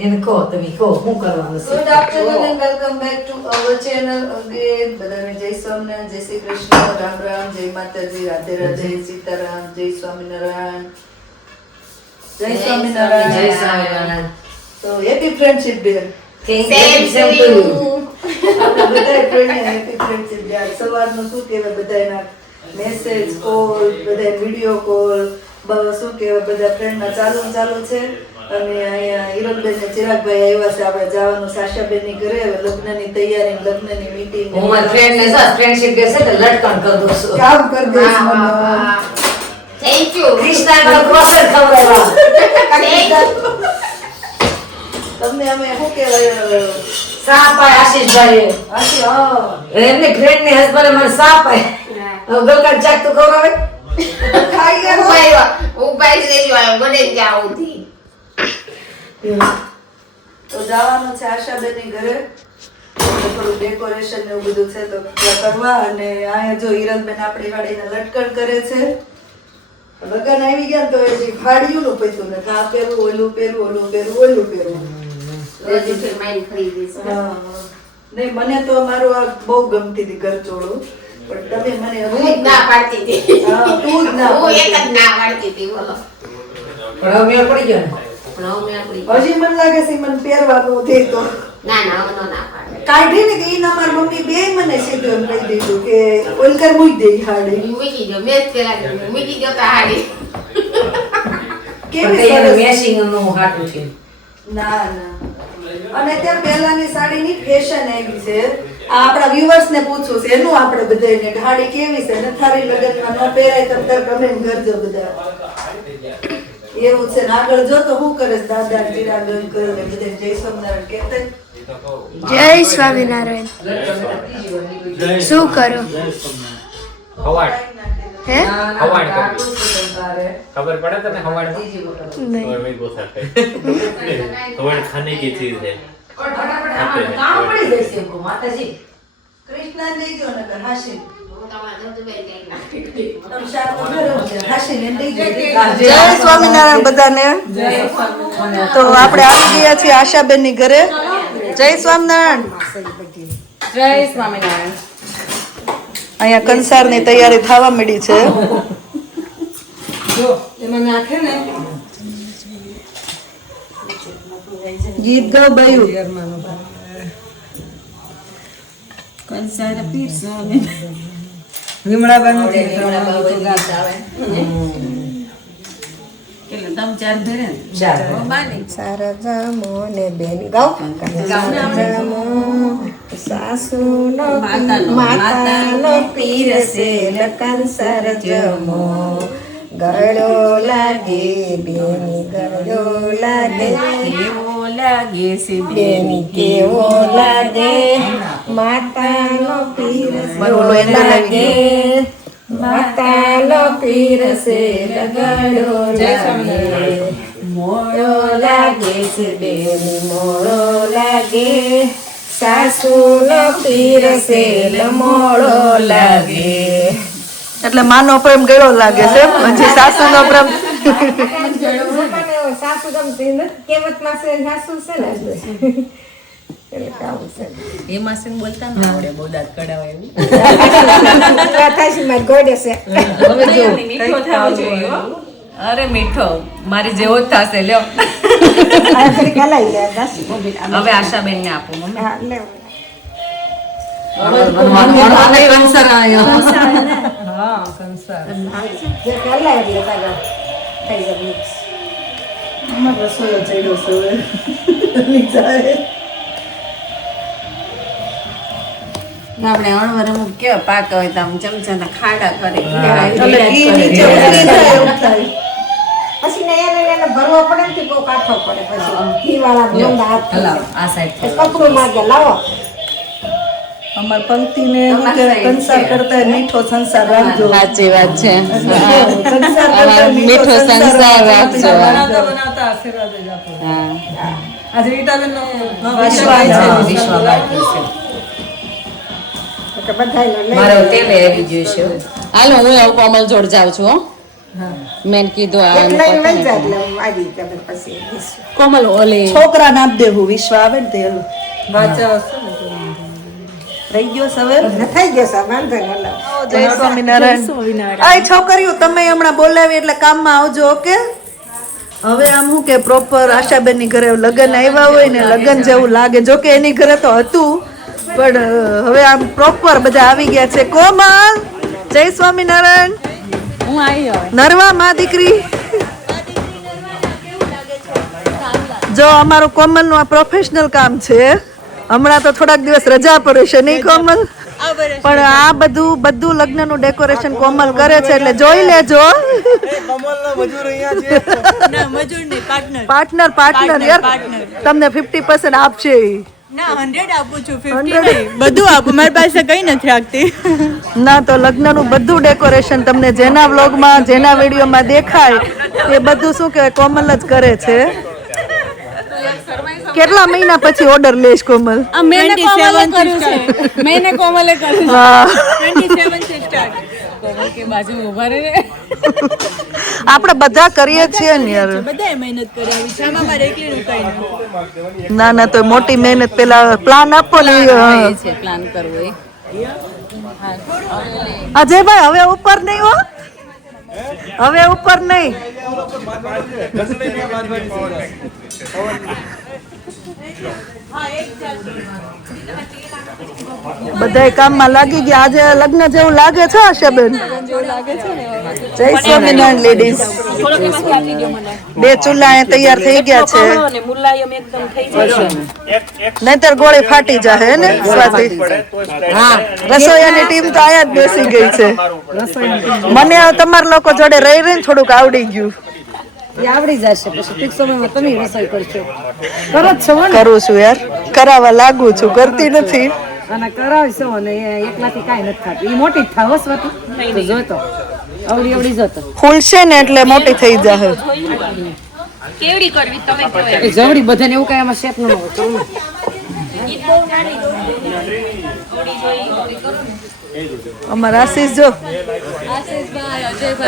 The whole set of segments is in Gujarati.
એને કહો તમે કહો શું કરવાનું છે. Good afternoon and welcome back to our channel again. બધાને જય સ્વામિનારાયણ, જય શ્રી કૃષ્ણ, રામ રામ, જય માતાજી, રાધે રાધે, સીતારામ, જય સ્વામિનારાયણ. જય સ્વામિનારાયણ. જય Swaminarayan. So happy friendship day. Same to you. આપણે બધાય friend ને happy friendship day. આજ સવારનું શું કહેવાય બધાયના મેસેજ, કોલ, બધાય વિડીયો કોલ, શું કહેવાય બધા ફ્રેન્ડના ચાલુ છે. અને અહીંયા હિરલબેન ને ચિરાગભાઈ આવ્યા છે આપણે જવાનું સાશાબેન ની ઘરે. હવે લગ્નની તૈયારી, લગ્નની મીટિંગ. હું મારી ફ્રેન્ડ ને ફ્રેન્ડશિપ ડે છે તો લટકણ કરી દઉં છું. કામ કરી દઈશ મને. Thank you. ક્રિષ્ના ક્રોસર ખવડાવ્યા. તમને અમે શું કહેવાય સાપ આય આશીષભાઈ આશી હા એમની ફ્રેન્ડ ની હસબન્ડ મને સાપ આય ગલકા ચાક તો ખવડાવે. ખાઈ ગયા ઉપાય લેજો આ ગડે જાવ થી. તો જવાનું છે આશાબેન ની ઘરે. થોડું ડેકોરેશન ને એવું બધું છે તો કરવા. અને અહીંયા જો હિરલબેન આપણી વાડીને લટકણ કરે છે. લગન આવી ગયા ને તો એ ફાડ્યું નું પૈસું ને આ પહેરવું ઓલું પહેરવું ઓલું પહેરવું ઓલું પહેરવું. રોજી ફિર માઈન ખરીદીશ. હા નહીં મને તો મારું આ બહુ ગમતી હતી ઘર ચોળું. પણ તમે મને હું જ ના પાડતી હતી. હા તું જ ના હું એક જ પાડતી. ના પાડતી હતી બોલો. પણ હવે મેળ પડી ગયો ને. પણ હવે મેં આપણી હજી મને લાગે છે મને પહેરવાનું છે તો ના ના હવે ના પાડે. કાઢી ને ઈ ના મારી મમ્મી બે મને સીધું એમ કહી દીધું કે ઓલકર મૂકી દે હાડી. મૂકી દો મેં જ પેલા કીધું. મૂકી દો તો હાડી. કેવી પણ સરસ. મેચિંગ નું હાટું છે. ના ના અને ત્યાં પહેલાની સાડીની ફેશન આવી છે. આ આપણા વ્યુઅર્સ ને પૂછું છે એનું આપણે બધાને કે હાડી કેવી છે ને થારી લગનમાં ન પહેરાય તમ તાર કમેન્ટ કરજો બધા. એવું છે ને આગળ જો તો હું કરે દાદા ચિરાગન કરે ને બધા જય સ્વામિનારાયણ કહેતા. જય સ્વામિનારાયણ. શું કરો? હવાડ હે? હવાડ કરવી. खबर पड़ा तने हवाड़ में? નહીં. और मैं बहुत आता है हवाड़ खाने की चीज है. કામ પડી જશે એમ કહું, માતાજી. કૃષ્ણ દેજો ને કર હાશી હું તમારા ધોધુભાઈ કઈ નાખી. તમ શાક ઉભરો હાશી ને દેજો. જય સ્વામિનારાયણ બધાને. તો આપણે આવી ગયા છીએ આશાબેન ની ઘરે. જય સ્વામિનારાયણ. જય સ્વામિનારાયણ. અહીંયા કંસારની તૈયારી થવા માંડી છે. જો એમાં નાખે ને ગીત ગો બયું. લીમડાબાનું છે સારા જામો ને બેન ગાવ સાસુનો માતાનો પીરસે લકન સરજમો ગળો લાગે બેની ગળો લાગે કેવો લાગે છે બેની કેવો લાગે માતાનો પીરસે લાગે માતાનો પીરસે ગળો લાગે મોળો લાગે છે બેની મોળો લાગે સાસુનો પીરસે મોળો લાગે. એટલે માનો પ્રેમ ગળો લાગે છે પછી સાસુનો પ્રેમ સાસુ ગમતી નથી કેવતમાં છે સાસુ છે ને એટલે કાવું છે એમાં છે બોલતા ન આવડે બહુ દાંત કઢાવે એવું. થાશી મારી ગોડે છે હવે જો મીઠો થવો જોઈએ. અરે મીઠો મારી જેવો જ થશે લ્યો. આ ફરી કલાઈ લે દાસી હવે આશાબેન ને આપું મમ્મી. હા લે કંસર આયો. હા કંસાર. જે કલાઈ એટલે તારા થઈ જાય મિક્સ. અમારો રસોઈ ચડ્યો છે હવે. નીચાએ. આપણે અણવર અમુક કેવા પાક હોય તો આમ ચમચાના ખાડા કરે. એટલે ઈ નીચે ઉતરી જાય એવું થાય. પછી ને એને ભરવો પડે ને બહુ કાઠો પડે પછી ઘીવાળા ઢોંગા હાથ હલાવો આ સાઈડ. કપડું માગે લાવો અમાર પંક્તિને શું કે કંસાર કરતા મીઠો સંસાર રાખજો. સાચી વાત છે. સંસાર કરતા મીઠો સંસાર રાખજો. બનાવતા આશીર્વાદ જ આપો. હા. આજે રીટાબેનનો વિશ્વ બાકી છે. કે બધાય લઈ મારે તેલે આવી ગયું છે. હાલો હું કોમલ જોડ જાઉં છું હો. મેં કીધું આ એક લઈને લઈ જા એટલે હું આવી તમે પછી બેસું. કોમલ ઓલે છોકરા નાપ દેવું વિશ્વ આવે ને તે એલું રહી ગયો સવે થઈ ગયો સા વાંધો નહીં લો. જય સ્વામિનારાયણ. આ છોકરીઓ તમે હમણાં બોલાવી એટલે કામમાં આવજો ઓકે. હવે આમ હું કે પ્રોપર આશાબેન ની ઘરે લગ્ન આવ્યા હોય ને લગ્ન જેવું લાગે, જો કે એની ઘરે તો હતું પણ હવે આમ પ્રોપર બધા આવી ગયા છે. કોમલ જય સ્વામિનારાયણ. હું આવી હવે નરવા માં દીકરી. જો અમારું કોમલ નું આ પ્રોફેશનલ કામ છે. હમણાં તો થોડાક દિવસ રજા પડે છે નહીં કોમલ, પણ આ બધું લગ્ન નું ડેકોરેશન કોમલ કરે છે એટલે જોઈ લેજો. પાર્ટનર યાર તમને 50% આપશે ઈ. ના 100 આપું છું 50 નહીં. બધું આપું, મારી પાસે કઈ નથી રાખતી. ના તો લગ્ન નું બધું ડેકોરેશન તમને જેના વ્લોગમાં જેના વિડીયોમાં દેખાય એ બધું શું કહેવાય કોમલ જ કરે છે. કેટલા મહિના પછી ઓર્ડર લેશ કોમલ? આ મેને કોમલે કર્યું છે. મેને કોમલે કર્યું છે. હા 27 થી સ્ટાર્ટ. કોમલ કે બાજુ ઉભા રહે. આપણે બધા કરીએ છીએ ને યાર. બધાએ મહેનત કરી આવી છે, આમાં મારે એકલીનું કઈ નથી. ના તો મોટી મહેનત પેલા પ્લાન આપો ને. છે પ્લાન કરવો એ અજયભાઈ હવે ઉપર નહીં હો, હવે ઉપર નહીં. બધાય કામમાં લાગી ગયા. આજે લગ્ન જેવું લાગે છે આશાબેન. જય સ્વામિનારાયણ લેડીઝ. 2 ચૂલા અહીં તૈયાર થઈ ગયા છે, નહીતર ગોળી ફાટી જાય ને સ્વાતિ. રસોઈયાની ટીમ તો આયા જ બેસી ગઈ છે. મને તમારા લોકો જોડે રહી રહીને થોડુંક આવડી ગયું. આવડી જશે પછી ટૂંક સમયમાં તમે રસોઈ કરશો. કરું છું યાર, કરાવવા લાગુ છું, કરતી નથી. અને કરાવશો અને એકલાથી કાંઈ નથી થતું. એ મોટી જ થાવ સ્વાતી તો જોતો અવડી જોતો ફૂલશે ને એટલે મોટી થઈ જાય. કેવડી કરવી તમે કહો. એ જવડી બધાને એવું કાંઈ આમાં શેપ ન હોય. અમારા આશીષ જો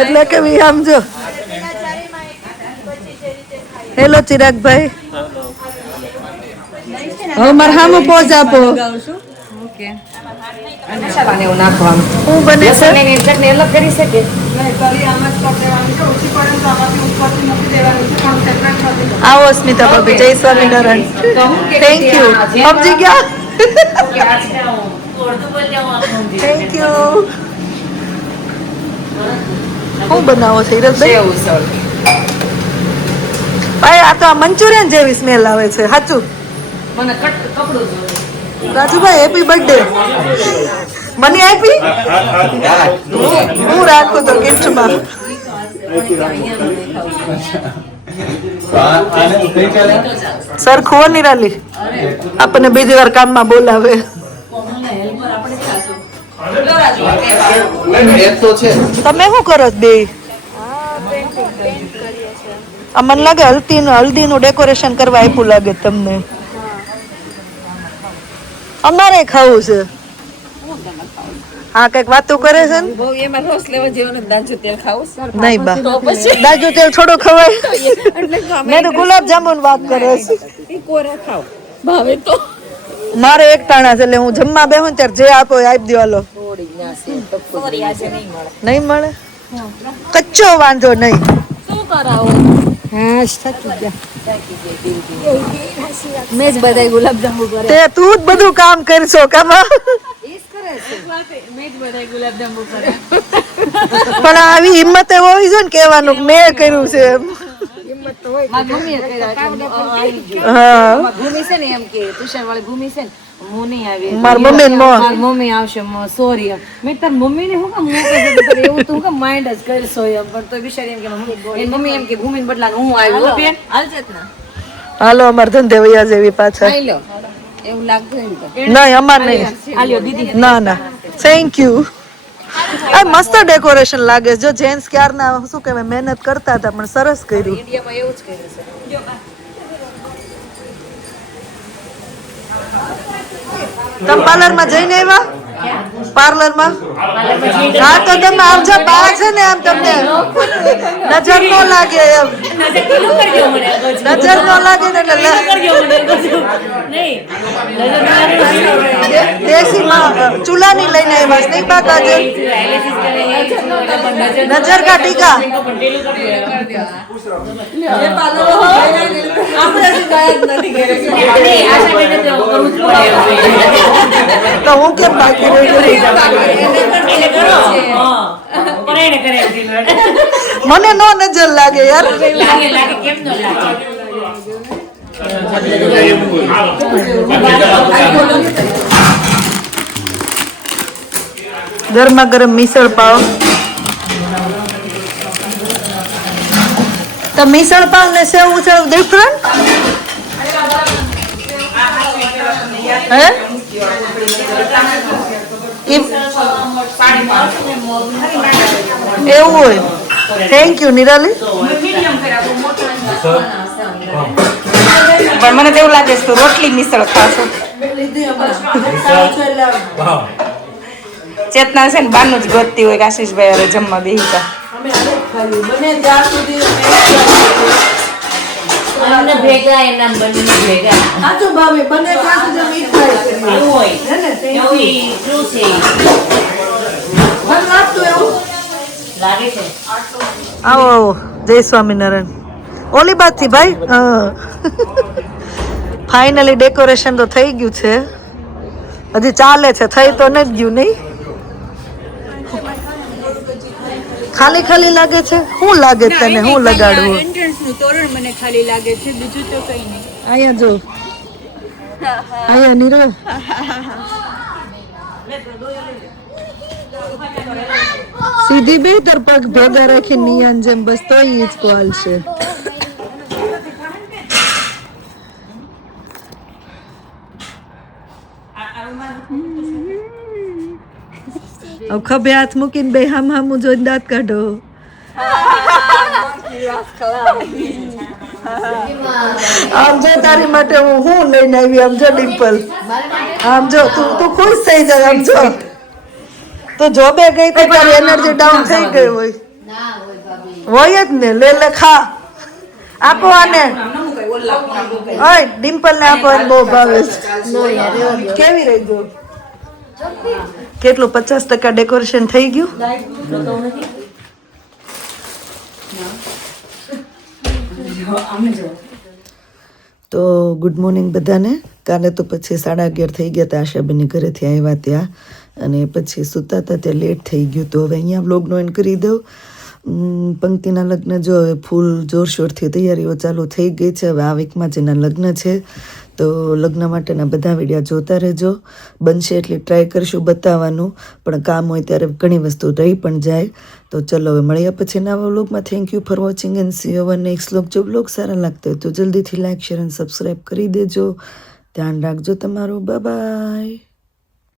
એટલે કે આમ જો. હેલો ચિરાગભાઈ, હવે મારે સામે પોઝ આપો. મસાલાને એવું નાખવાનું. શું બને છે? લસણની ચટણી અલગ કરી શકે. આવો સ્મિતા ભાભી, જય સ્વામિનારાયણ. Thank you. સમજી ગયા? Thank you. શું બનાવો છો હિરજભાઈ? ભાઈ આ તો આ મંચુરિયન જેવી સ્મેલ આવે છે. સાચું મને કપડું જોઈએ. Rajubhai happy birthday. મને આપી હું રાખું તો ગિફ્ટમાં. સરખું નિરાલી આપણને બીજી વાર કામમાં બોલાવે. તમે શું કરો છો બે? મને લાગે હલ્દીનું ડેકોરેશન કરવા આપ્યું લાગે તમને. અમારે ખાવું છે. હા કઈક વાતો કરે છે ને. બહુ એમાં રોસ લેવા જેવું નથી. દાજુ તેલ ખાવું છે? નહીં બા, દાજુ તેલ થોડું ખવાય. મેં તો ગુલાબ જાંબુ વાત કરે છે. એ કોરા ખાવ ભાવે તો. મારે એક ટાણા છે એટલે હું જમવા બેહું ત્યારે જે આપો એ આપી દેવાલો. નહીં મળે કચ્ચો વાંધો નહીં. શું કરાવો? હા થાકી ગયા. મેં જ બધા ગુલાબજાંબુ કરે. તે તું જ બધું કામ કરશો કામાં. મેં જ બધા ગુલાબજાંબુ કરે. પણ આવી હિંમત એવો હોય છે ને કહેવાનું કે મેં કર્યું છે એમ. મારી મમ્મીએ કર્યા એટલે આવી ગયું. હા ભૂમિ છે ને એમ કે તુષાર વાળી ભૂમિ છે ને હું નહીં આવી. મારી મમ્મી ને મોં. મારી મમ્મી આવશે સોરી એમ. મેં તાર મમ્મી ને હું કામ એવું તું કામ માઇન્ડ જ કરશો એમ. પણ તો બિચારી એમ કે એની મમ્મી એમ કે ભૂમિ બદલા હું આવ્યો બેન. હાલો અમાર ધંધે વૈયા જેવી પાછા. ખાઈ લો એવું લાગતું હોય ને તો. નહીં અમાર નહીં. ના ના થેન્ક યુ. આ મસ્ત ડેકોરેશન લાગે છે. જો જેન્ટ્સ ક્યારના શું કહેવાય મહેનત કરતા હતા પણ સરસ કર્યું. ઇન્ડિયામાં એવું જ કર્યું છે. તમે પાર્લરમાં જઈને આવ્યા? પાર્લરમાં હા તો તમે આવજો બા છે ને આમ તમને નજર ન લાગે એમ નજર ન લાગે ને એટલે દેશી ચૂલાની લઈને આવ્યા છે નહીં બા કાજલ નજર કા ટીકા તો હું કેમ બાકી મને નો નજર લાગે યાર ગરમા ગરમ મિસળ પાવ તો મિસળ પાવ ને સેવ ઉસળ ડિફરન્ટ હે એવું હોય થેન્ક યુ નિરાલી પણ મને તો એવું લાગે છે તું રોટલી મિસળ ખાશો ચેતના છે ને બારનું જ ગોતતી હોય કે આશીષભાઈ અરે જમવા બેહીતા ભેગા એના બંને ભેગા સાચું ભાભી બને ત્યાં સુધી મીઠાઈ એવું હોય હે ને thank you. એવું શું છે મને લાગતું એવું લાગે છે આવો આવો જય સ્વામિનારાયણ ઓલી બાજથી ભાઈ ફાઇનલી ડેકોરેશન તો થઈ ગયું છે હજી ચાલે છે થઈ તો નથી ગયું નહીં ખાલી ખાલી લાગે છે શું લાગે તને શું લગાડવું એન્ટ્રન્સ નું તોરણ મને ખાલી લાગે છે બીજું તો કઈ નહીં અહીંયા જો અહીંયા નીરવ સીધી બે તર પગ ભેગા રાખી નિયાન જેમ બસ તો ઈ જ કોલ છે ખભે હાથ મૂકીને બે હામ હામું જોઈને દાંત કાઢો આમ જો તારી માટે હું લઈને આવી આમ જો ડિમ્પલ આમ જો તું ખુશ થઈ જાય આમ જો તો જોબે ગઈ તો તારી એનર્જી ડાઉન થઈ ગઈ હોય જ ને લે ખા આપો આને ઓય ડિમ્પલ ને આપો એને બહુ ભાવે છે કેવી રહી ગયો કેટલું 50% ડેકોરેશન થઈ ગયું તો ગુડ મોર્નિંગ બધાને કાલે તો પછી 11:30 થઈ ગયા હતા આશાબેનની ઘરેથી આવ્યા ત્યાં અને પછી સૂતા હતા ત્યાં લેટ થઈ ગયું તો હવે અહીંયા વ્લોગનો એન્ડ કરી દઉં પંક્તિના લગ્ન જો હવે ફૂલ જોરશોરથી તૈયારીઓ ચાલુ થઈ ગઈ છે હવે આ વીકમાં જેના લગ્ન છે તો લગ્ન માટેના બધા વિડીયો જોતા રહેજો બનશે એટલે ટ્રાય કરશું બતાવવાનું પણ કામ હોય ત્યારે ઘણી વસ્તુ રહી પણ જાય તો ચલો હવે મળ્યા પછી નવા વ્લોગમાં thank you for watching and C you hour next vlog જો વ્લોગ સારા લાગતા હોય તો જલ્દીથી લાઈક શેર અને સબસ્ક્રાઈબ કરી દેજો ધ્યાન રાખજો તમારું બાય બાય